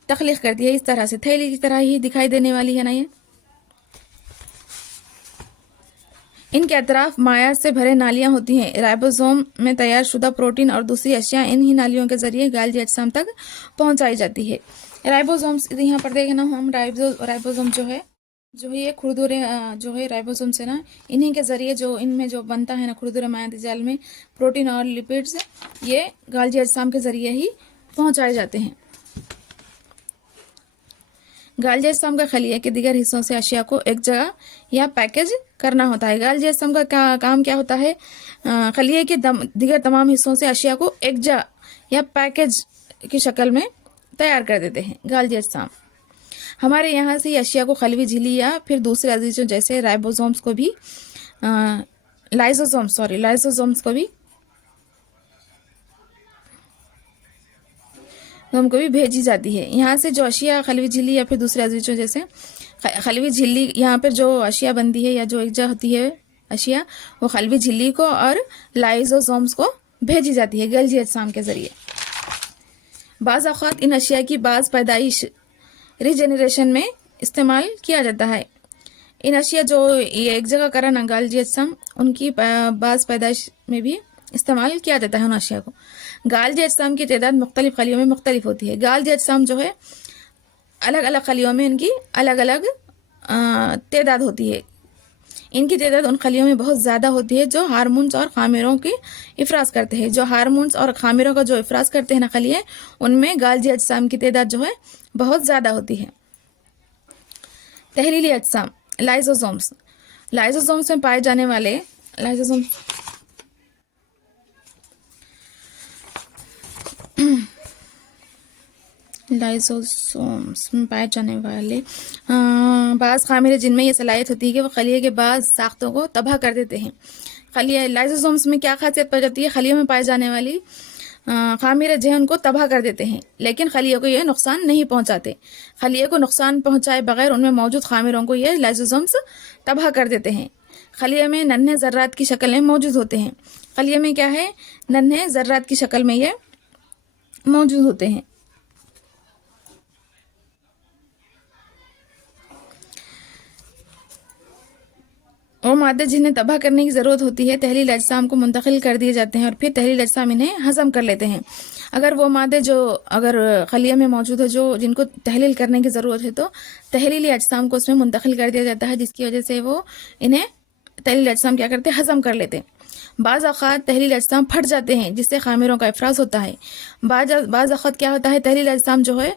तख्लीक़ करती है। इस तरह से थैली की तरह ही दिखाई देने वाली है ना ये। इनके अतराफ माया से भरे नालियाँ होती हैं। राइबोसोम में तैयार शुदा प्रोटीन और दूसरी अशिया इन्हीं नालियों के ज़रिए गालजी अजसाम तक पहुँचाई जाती है। राइबोसोम्स यहाँ पर देखना हम, राइबोसोम जो है ये खुरदुरे जो है राइबोसोम से ना, इन्हीं के ज़रिए जो इनमें जो बनता है ना खुरदुरे मायाती जाल में प्रोटीन और लिपिड्स, ये गालजी अजसाम के ज़रिए ही पहुँचाए जाते हैं। गालजी अजसाम का खलिया के दीगर हिस्सों से अशिया को एक जगह या पैकेज करना होता है। गालजी अजसाम का काम क्या होता है? खलिए के दीगर तमाम हिस्सों से अशिया को एक जगह या पैकेज की शक्ल में तैयार कर देते हैं गालजी अजसाम। हमारे यहाँ से अशिया को खलवी झिल्ली या फिर दूसरे अजीज़ों जैसे राइबोसोम्स को भी लाइसोसोम्स को भी हमको भी भेजी जाती है। यहाँ से जो अशिया खलवी झिल्ली या फिर दूसरे अजीज़ों जैसे खलवी झिल्ली, यहाँ पर जो अशिया बनती है या जो एक जगह होती है अशिया, वो खलवी झिल्ली को और लाइसोसोम्स को भेजी जाती है गालजी अजसाम के ज़रिए। बाज़ औक़ात इन अशिया की बाज़ पैदाइश रीजेनरेशन में इस्तेमाल किया जाता है। इन अशिया जो ये एक जगह करा ना गालजी अजसाम, उनकी बाज़ पैदाइश में भी इस्तेमाल किया जाता है उन अशिया को। गालजी अजसाम की तादाद मुख्तलिफ खलियों में मुख्तलिफ होती है। गालजी अजसाम जो है अलग अलग खलियों में इनकी अलग अलग तादाद होती है। इनकी तादाद उन खलियों में बहुत ज़्यादा होती है जो हार्मोन्स और खामिरों की इफराज करते हैं। जो हार्मोन्स और खामिरों का जो इफराज करते हैं ना खलिए, उनमें गालजी अजसाम की तादाद जो है बहुत ज़्यादा होती है। तहलीली अजसाम लाइसोसोम्स में पाए जाने वाले लाइसोसोम्स में पाए जाने वाले बाज़ खामिरे जिनमें ये सलाहियत होती है कि वो खलिए के बाज़ साख्तों को तबाह कर देते हैं। खलिया लाइसोसोम्स में क्या खासियत पाई जाती है? खलियों में पाए जाने वाली खामिरे जो है उनको तबाह कर देते हैं, लेकिन खलियों को ये नुकसान नहीं पहुंचाते। खलिए को नुकसान पहुंचाए बगैर उनमें मौजूद खामिरों को ये लाइसोसोम्स तबाह कर देते हैं। खलिए में नन्हे ज़र्रात की शक्ल में मौजूद होते हैं। खलिए में क्या है? नन्हे ज़र्रात की शक्ल में ये मौजूद होते हैं। वो मादे जिन्हें तबाह करने की ज़रूरत होती है तहलील अजसाम को मुंतकिल कर दिए जाते हैं और फिर तहलील अजसाम इन्हें हज़म कर लेते हैं। अगर वो मादे जो अगर खलिया में मौजूद है जो जिनको तहलील करने की ज़रूरत है तो तहलीली अजसाम को उसमें मुंतकिल कर दिया जाता है, जिसकी वजह से वो इन्हें तहलील अजसाम क्या करते हैं, हज़म कर लेते हैं। बाज़ औक़ात तहलील अजसाम फट जाते हैं जिससे खामिरों का इफ़राज़ होता है। बाज़ औक़ात क्या होता है, तहलील अजसाम जो है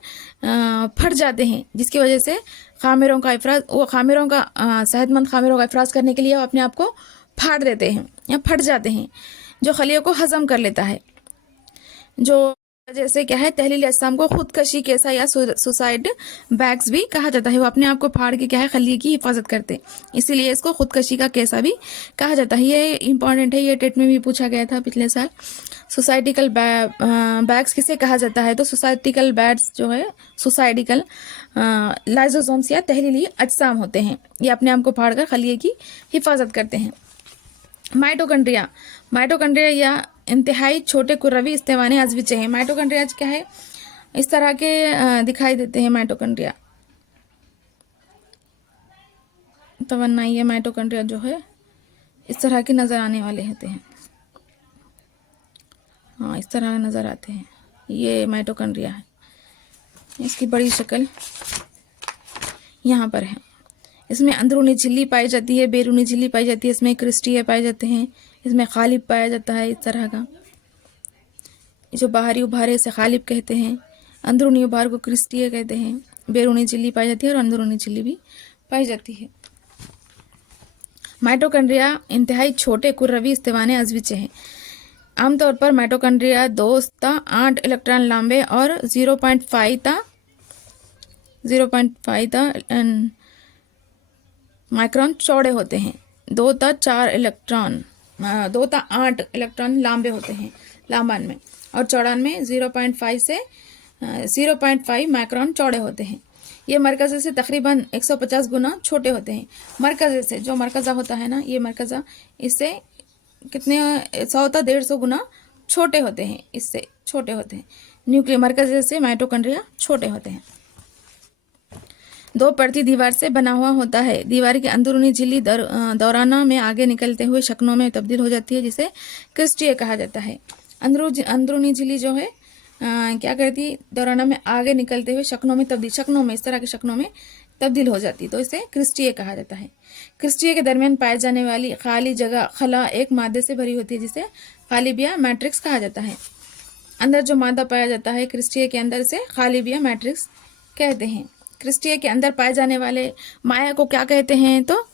फट जाते हैं जिसकी वजह से खामिरों का इफ़राज़, वो खामिरों का सेहतमंद खामिरों का इफ़राज़ करने के लिए वो अपने आप को फाड़ देते हैं या फट जाते हैं, जो खलिया को हज़म कर लेता है। जो जैसे क्या है, तहलील अजसाम को खुदकशी केसा या सुसाइड बैग्स भी कहा जाता है। वो अपने आप को फाड़ के क्या है, खलिए की हिफाजत करते, इसीलिए इसको खुदकशी का केसा भी कहा जाता है। ये इंपॉर्टेंट है, ये टेट में भी पूछा गया था पिछले साल। सोसाइटिकल बैग्स किसे कहा जाता है, तो सोसाइटिकल बैग्स जो है सुसाइडिकल लाइजोसोम्स या तहलीली अजसाम होते हैं। ये अपने आप को फाड़ कर खलिए की हिफाजत करते हैं। माइटोकॉन्ड्रिया या इंतहाई छोटे कुर्रवी इस्तेवाने अज़विचे हैं। माइटोकॉन्ड्रिया क्या है, इस तरह के दिखाई देते हैं। माइटोकॉन्ड्रिया तवन्नाई है, माइटोकॉन्ड्रिया जो है इस तरह के नज़र आने वाले होते हैं। हाँ, इस तरह नज़र आते हैं। ये माइटोकॉन्ड्रिया है, इसकी बड़ी शक्ल यहाँ पर है। इसमें अंदरूनी झिल्ली पाई जाती है, बैरूनी झिल्ली पाई जाती है, इसमें क्रिस्टिए पाए जाते हैं, इसमें खालिब पाया जाता है। इस तरह का जो बाहरी उभारे इसे खालिब कहते हैं, अंदरूनी उभार को क्रिस्टिए कहते हैं। बैरूनी झिल्ली पाई जाती है और अंदरूनी झिल्ली भी पाई जाती है। माइटोकॉन्ड्रिया इंतहाई छोटे कुर्रवी इस्तेवाने अज़विचे हैं। आमतौर पर माइटोकॉन्ड्रिया 2 ता 8 इलेक्ट्रॉन लंबे और 0.5 ता माइक्रोन चौड़े होते हैं। 2 ता 8 इलेक्ट्रॉन लंबे होते हैं लांबन में, और चौड़ान में 0.5 से 0.5 माइक्रोन चौड़े होते हैं। ये मरकज़े से तकरीबन 150 गुना छोटे होते हैं। मरकज़े से, जो मरकज़ा होता है ना, ये मरकज़ा इससे कितने 100 ता 150 गुना छोटे होते हैं, इससे छोटे होते हैं। न्यूक्लियर मरकज़े से माइटोकॉन्ड्रिया छोटे होते हैं। 2 परती दीवार से बना हुआ होता है। दीवार की अंदरूनी झिल्ली दौराना में आगे निकलते हुए शक्नों में तब्दील हो जाती है, जिसे क्रिस्टिए कहा जाता है। अंदरूनी झिल्ली जो है क्या करती, दौराना में आगे निकलते हुए शक्नों में इस तरह के शक्नों में तब्दील हो जाती, तो इसे क्रिस्टिए कहा जाता है। क्रिस्टिए के दरमियान पाए जाने वाली खाली जगह खला एक मादे से भरी होती है, जिसे खालिब या मैट्रिक्स कहा जाता है। अंदर जो मादा पाया जाता है क्रिस्टिए के अंदर, से खालिब या मैट्रिक्स कहते हैं। क्रिस्टिए के अंदर पाए जाने वाले माया को क्या कहते हैं, तो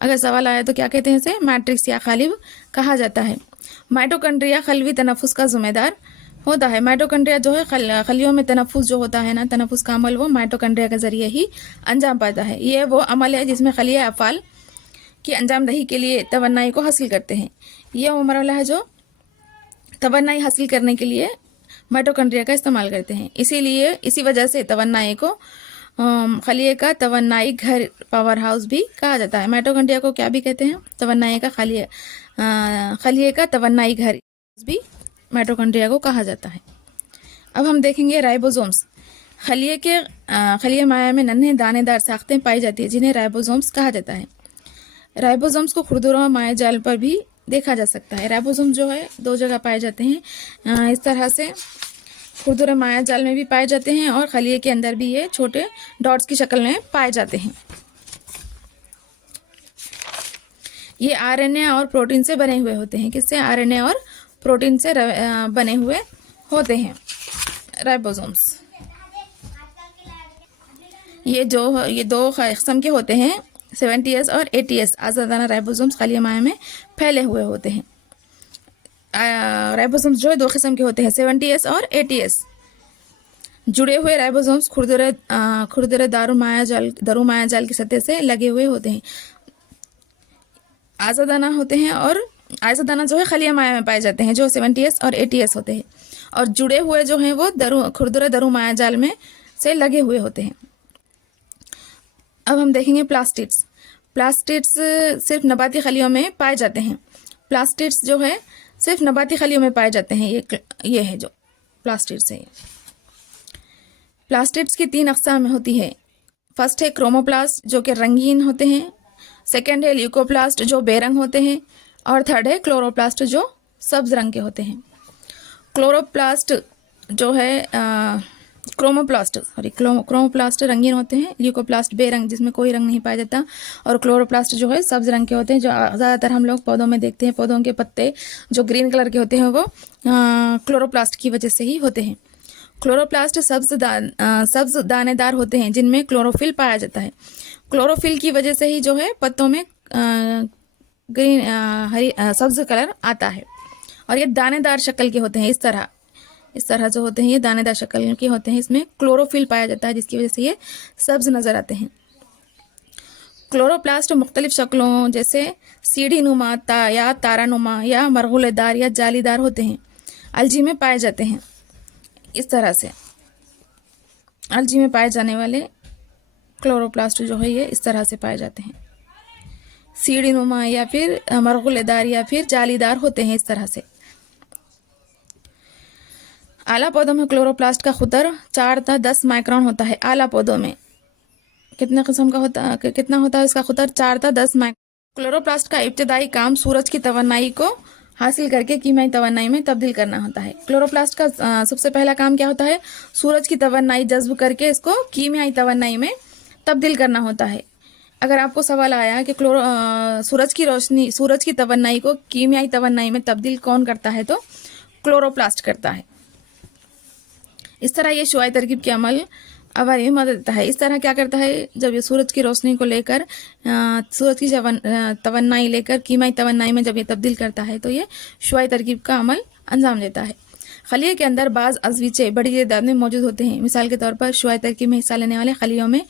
अगर सवाल आया तो क्या कहते हैं, इसे मैट्रिक्स या खालिब कहा जाता है। माइटोकॉन्ड्रिया खलवी तनफुस का जिम्मेदार होता है। माइटोकॉन्ड्रिया जो है खलियों में तनफुस जो होता है ना, तनफुस का अमल वो माइटोकॉन्ड्रिया के जरिए ही अंजाम पाता है। ये वो अमल है जिसमें खलिया अफ़ाल की अंजाम दही के लिए तवन्नाई को हासिल करते हैं। ये वो मरहला है जो तवन्नाई हासिल करने के लिए माइटोकॉन्ड्रिया का इस्तेमाल करते हैं। इसी वजह से तवन्नाई को खलिए का तवन्नाई घर, पावर हाउस भी कहा जाता है। माइटोकॉन्ड्रिया को क्या भी कहते हैं, तवन्नाई का खलिए का तवन्नाई घर भी माइटोकॉन्ड्रिया को कहा जाता है। अब हम देखेंगे राइबोसोम्स। खलिए माया में नन्हे दानेदार साख्तें पाई जाती है, जिन्हें राइबोसोम्स कहा जाता है। राइबोसोम्स को खुरदुरा माया जाल पर भी देखा जा सकता है। राइबोसोम जो है 2 जगह पाए जाते हैं, इस तरह से खुरदुरा माया जाल में भी पाए जाते हैं और खलिए के अंदर भी ये छोटे डॉट्स की शक्ल में पाए जाते हैं। ये आरएनए और प्रोटीन से बने हुए होते हैं। किससे? आरएनए और प्रोटीन से बने हुए होते हैं राइबोसोम्स। ये 2 किस्म के होते हैं, 70S और 80S। आज़ादाना राइबोसोम्स खलिया माया में फैले हुए होते हैं। राइबोसोम्स जो है 2 किस्म के होते हैं, 70S और 80S। जुड़े हुए राइबोसोम्स खुरदरे दारू माया जाल की सतह से लगे हुए होते हैं। आज़ादाना होते हैं, और आज़ादाना जो है खलिया माया में पाए जाते हैं, जो 70S और 80S होते हैं। और जुड़े हुए जो हैं वो खुरदरे दारू माया जाल में से लगे हुए होते हैं। अब हम देखेंगे प्लास्टिड्स। प्लास्टिड्स सिर्फ नबाती खलियों में पाए जाते हैं। प्लास्टिड्स जो है सिर्फ नबाती खलियों में पाए जाते हैं। ये है जो प्लास्टिड्स है। प्लास्टिड्स की 3 अक़साम होती है। फर्स्ट है क्रोमोप्लास्ट, जो कि रंगीन होते हैं, सेकेंड है ल्यूकोप्लास्ट जो बेरंग होते हैं, और थर्ड है क्लोरोप्लास्ट जो सब्ज रंग के होते हैं। क्लोरोप्लास्ट जो है क्रोमोप्लास्ट रंगीन होते हैं, ल्यूकोप्लास्ट बेरंग जिसमें कोई रंग नहीं पाया जाता, और क्लोरोप्लास्ट जो है सब्ज रंग के होते हैं, जो ज़्यादातर हम लोग पौधों में देखते हैं। पौधों के पत्ते जो ग्रीन कलर के होते हैं वो क्लोरोप्लास्ट की वजह से ही होते हैं। क्लोरोप्लास्ट सब्ज दानेदार होते हैं जिनमें क्लोरोफिल पाया जाता है। क्लोरोफिल की वजह से ही जो है पत्तों में ग्रीन हरी सब्ज कलर आता है, और ये दानेदार शक्ल के होते हैं। इस तरह जो होते हैं ये दानेदार शक्ल के होते हैं, इसमें क्लोरोफिल पाया जाता है जिसकी वजह से ये सब्ज नज़र आते हैं। क्लोरोप्लास्ट मुख्तलिफ शक्लों जैसे सीढ़ी नुमा या तारानुमा या मरगुलेदार या जालीदार होते हैं, अलजी में पाए जाते हैं। इस तरह से अलजी में पाए जाने वाले क्लोरोप्लास्ट जो है ये इस तरह से पाए जाते हैं, सीढ़ी नुमा या फिर मरगुलेदार या फिर जालीदार होते हैं इस तरह से। आला पौधों में क्लोरोप्लास्ट का खुतर 4 से 10 माइक्रोन होता है। आला पौधों में कितने किस्म का कितना होता है इसका खुतर? 4 से 10 माइक्रोन। क्लोरोप्लास्ट का इब्तदाई काम सूरज की तवन्नाई को हासिल करके कीमियाई तवन्नाई में तब्दील करना होता है। क्लोरोप्लास्ट का सबसे पहला काम क्या होता है? सूरज की तवन्नाई जज्ब करके इसको कीमियाई तवन्नाई में तब्दील करना होता है। अगर आपको सवाल आया कि सूरज की तवन्नाई को कीमियाई तवन्नाई में तब्दील कौन करता है, तो क्लोरोप्लास्ट करता है। इस तरह ये शुआई तरकीब के अमल अवर में मदद देता है। इस तरह क्या करता है, जब ये सूरज की रोशनी को लेकर सूरज की तवन्नाई लेकर कीमियाई तवन्नाई में जब ये तब्दील करता है तो ये शुआई तरकीब का अमल अंजाम देता है। खलिये के अंदर बाज़ अज़विचे बड़ी तादाद में मौजूद होते हैं। मिसाल के तौर पर शुआई तरकीब में हिस्सा लेने वाले खलियों में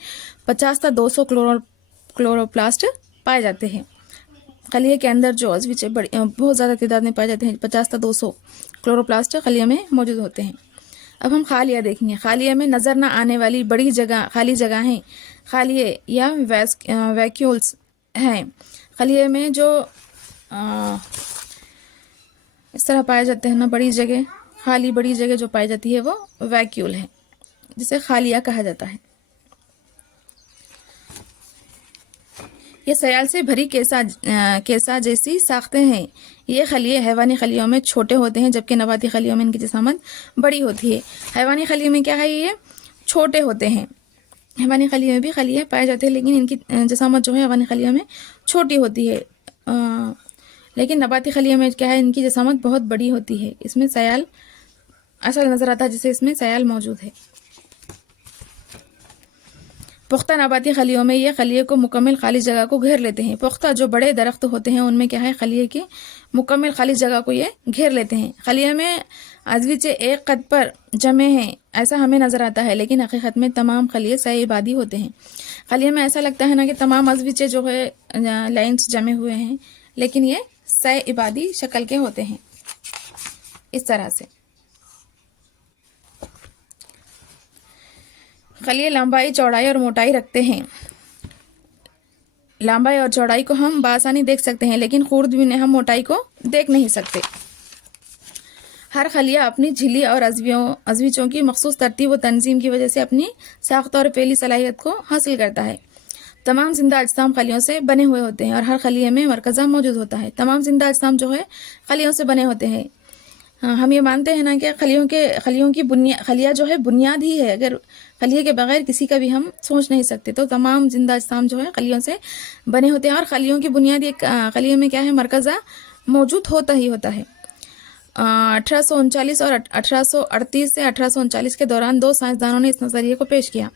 50 से 200 क्लोरोप्लास्ट पाए जाते हैं। खलिये के अंदर जो अज़विचे बहुत ज़्यादा तादाद में पाए जाते हैं, 50 से 200 क्लोरोप्लास्ट खलिये में मौजूद होते हैं। अब हम खालिया देखेंगे। खालिया में नज़र न आने वाली बड़ी खाली जगहें खालिये या वैक्यूल्स हैं। खलिये में जो इस तरह पाए जाते हैं ना, बड़ी जगह जो पाई जाती है वो वैक्यूल है, जिसे खालिया कहा जाता है। ये सयाल से भरी केसा जैसी साख्तें हैं। ये खलिये हैवानी खलियों में छोटे होते हैं, जबकि नबाती खलियों में इनकी जिसामत बड़ी होती है। हैवानी खलियों में क्या है, ये छोटे होते हैं। हैवानी खलियों में भी खलिये पाए जाते हैं, लेकिन इनकी जिसामत जो है हैवानी खलियों में छोटी होती है। लेकिन नबाती खलियों में क्या है, इनकी जिसामत बहुत बड़ी होती है। इसमें सयाल असल नज़र आता है, जिससे इसमें सयाल मौजूद है। पुख्ता नबाती खलियों में ये खलिये को मुकम्मल खाली जगह को घेर लेते हैं। पुख्ता जो बड़े दरख्त होते हैं उनमें क्या है, खलिये की मुकम्मल खाली जगह को ये घेर लेते हैं। खलिये में अज़विचे एक कद पर जमे हैं ऐसा हमें नज़र आता है, लेकिन हकीकत में तमाम खलिये सह इबादी होते हैं। खलिये में ऐसा लगता है ना कि तमाम अज़विचे जो है लाइन्स जमे हुए हैं, लेकिन ये सह इबादी शक्ल के होते हैं इस तरह से। खलिये लंबाई, चौड़ाई और मोटाई रखते हैं। लंबाई और चौड़ाई को हम बासानी देख सकते हैं, लेकिन खुर्द में हम मोटाई को देख नहीं सकते। हर खलिया अपनी झिल्ली और अज़विचों की मखसूस तरतीब व तंजीम की वजह से अपनी साख्त और फेली सलाहियत को हासिल करता है। तमाम जिंदा अजसाम खलियों से बने हुए होते हैं और हर खलिये में मरकज़ा मौजूद होता है। तमाम जिंदा अजसाम जो है खलियों से बने होते हैं। हम ये मानते हैं ना कि खलियों की खलिया जो है बुनियाद ही है। अगर खलिये के बगैर किसी का भी हम सोच नहीं सकते, तो तमाम जिंदा अजसाम जो है खलियों से बने होते हैं। और खलियों की बुनियाद एक खलिये में क्या है, मरकज़ा मौजूद होता ही होता है। 1839 और 1838 से 1839 के दौरान दो साइंसदानों ने इस नज़रिए को पेश किया।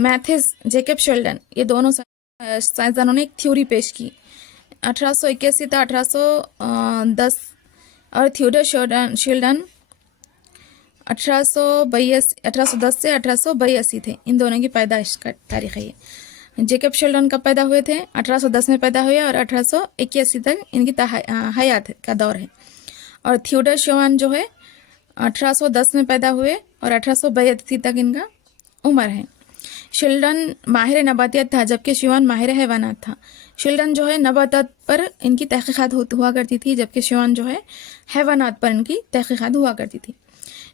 मैथिस, जैकब शेल्डन, ये दोनों साइंसदानों ने एक थ्योरी पेश की। 1881 से 1810 और थियोडर शेल्डन 1810 से 1882 थे। इन दोनों की पैदाइश का तारीख है ये। जैकब शेल्डन कब पैदा हुए थे? 1810 में पैदा हुए और 1881 तक इनकी हयात का दौर है। और थियोडर शेल्डन जो है 1810 में पैदा हुए और 1882 तक इनका उम्र है। शेल्डन माहिर नबातियत था, जबकि शेवान माहिर हैवानात था। शेल्डन जो है नबातात पर इनकी तहकीकात हुआ करती थी, जबकि शेवान जो है हैवानात पर इनकी तहकीकात हुआ करती थी।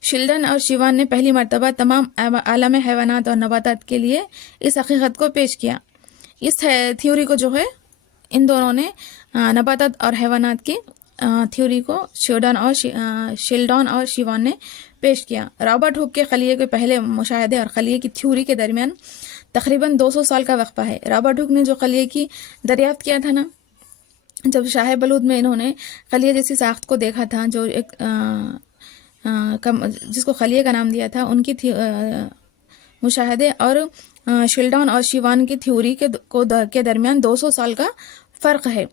शेल्डन और शेवान ने पहली मरतबा तमाम आलम हैवानात और नबातात के लिए इस हकीकत को पेश किया। इस थ्योरी को जो है इन दोनों ने नबातात और हैवानात की थ्योरी को शिल्डॉन और शिवान ने पेश किया। रॉबर्ट हुक के खलिए के पहले मुशाहदे और खलिए की थ्योरी के दरमियान तकरीबन 200 साल का वक्फा है। रॉबर्ट हुक ने जो खलिए की दरियाफ्त किया था ना, जब शाह बलूद में इन्होंने खलिए जैसी साख्त को देखा था, जो एक जिसको खलिए का नाम दिया था, उनकी मुशाहदे और शिल्डॉन और शिवान की थ्योरी के दरमियान 200 साल का फ़र्क है।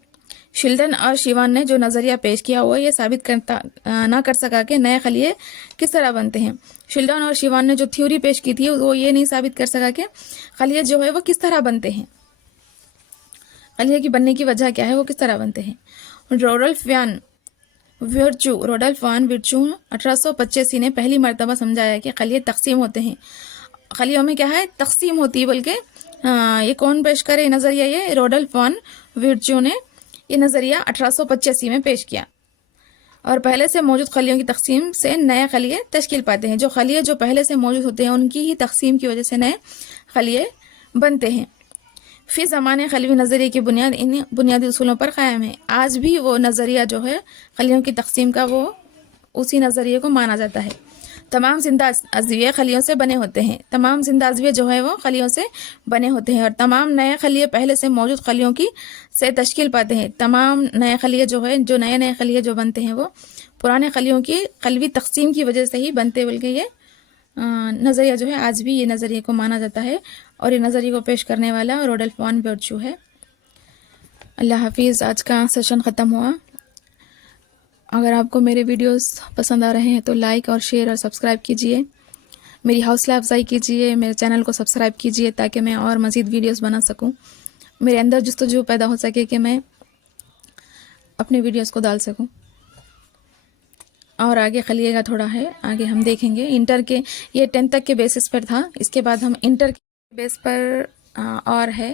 शिल्डन और शिवान ने जो नज़रिया पेश किया वो ये साबित ना कर सका कि नए खलिए किस तरह बनते हैं। शिल्डन और शिवान ने जो थ्योरी पेश की थी वो ये नहीं साबित कर सका कि खलिए जो है वो किस तरह बनते हैं, खलिए की बनने की वजह क्या है, वो किस तरह बनते हैं। रोडल्फ वान विर्चू 1885 ने पहली मरतबा समझाया कि खलिए तकसीम होते हैं। खलियों में क्या है, तकसीम होती है। बल्कि ये कौन पेश करे नज़रिया, ये रोडल्फ वान विर्चू ने ये नज़रिया 1885 में पेश किया। और पहले से मौजूद खलियों की तकसीम से नए खलिए तश्कील पाते हैं। जो खलिए जो पहले से मौजूद होते हैं उनकी ही तकसीम की वजह से नए खलिए बनते हैं। फी ज़माने खलवी नज़रिए की बुनियाद इन बुनियादी उसूलों पर क़ायम है। आज भी वो नज़रिया जो है खलियों की तकसीम का, वो उसी नज़रिए को माना जाता है। तमाम जिंदा अज़विया खलियों से बने होते हैं। तमाम जिंदा अज़विया जो है वो खलियों से बने होते हैं और तमाम नए खलिए पहले से मौजूद खलियों की से तश्कील पाते हैं। तमाम नए खलिए जो है, जो नए खलिए जो बनते हैं वो पुराने खलियों की खलवी तकसीम की वजह से ही बनते। बल्कि ये नज़रिया जो है आज भी ये नज़रिए को माना जाता है और ये नज़रिए को पेश करने वाला रोडल्फ वान विर्चू है। अल्लाह हाफिज़। आज का सेशन ख़त्म हुआ। अगर आपको मेरे वीडियोस पसंद आ रहे हैं तो लाइक और शेयर और सब्सक्राइब कीजिए, मेरी हौसला अफजाई कीजिए, मेरे चैनल को सब्सक्राइब कीजिए ताकि मैं और मज़ीद वीडियोस बना सकूं। मेरे अंदर जुस्तजू पैदा हो सके कि मैं अपने वीडियोस को डाल सकूं। और आगे खलिएगा थोड़ा है, आगे हम देखेंगे। इंटर के ये 10th तक के बेसिस पर था, इसके बाद हम इंटर के बेस पर और है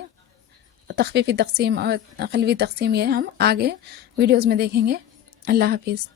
तख़फ़ीफ़ी तक़सीम और खलवी तक़सीम, ये हम आगे वीडियोस में देखेंगे। अल्लाह हाफिज़।